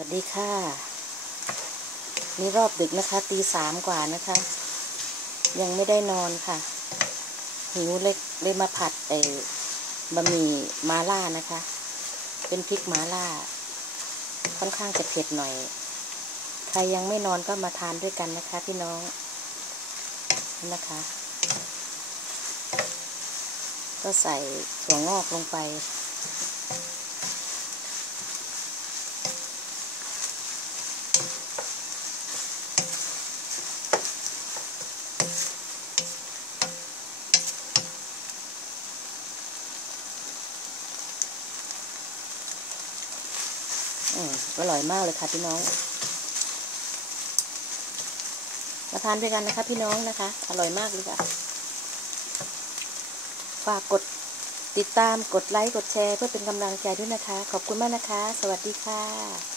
วัสดีค่ะ นี่รอบดึกนะคะตีสามกว่านะคะ ยังไม่ได้นอนค่ะ หิวเล็กเลยมาผัดไอ้บะหมี่มาล่านะคะ เป็นพริกมาล่า ค่อนข้างจะเผ็ดหน่อย ใครยังไม่นอนก็มาทานด้วยกันนะคะพี่น้องนะคะ ก็ใส่ถั่วงอกลงไป อือร่อยมากเลยค่ะพี่น้อง มาทานด้วยกันนะคะพี่น้องนะคะ อร่อยมากเลยค่ะ ฝากกดติดตาม กดไลค์ กดแชร์ เพื่อเป็นกำลังใจด้วยนะคะ ขอบคุณมากนะคะ สวัสดีค่ะ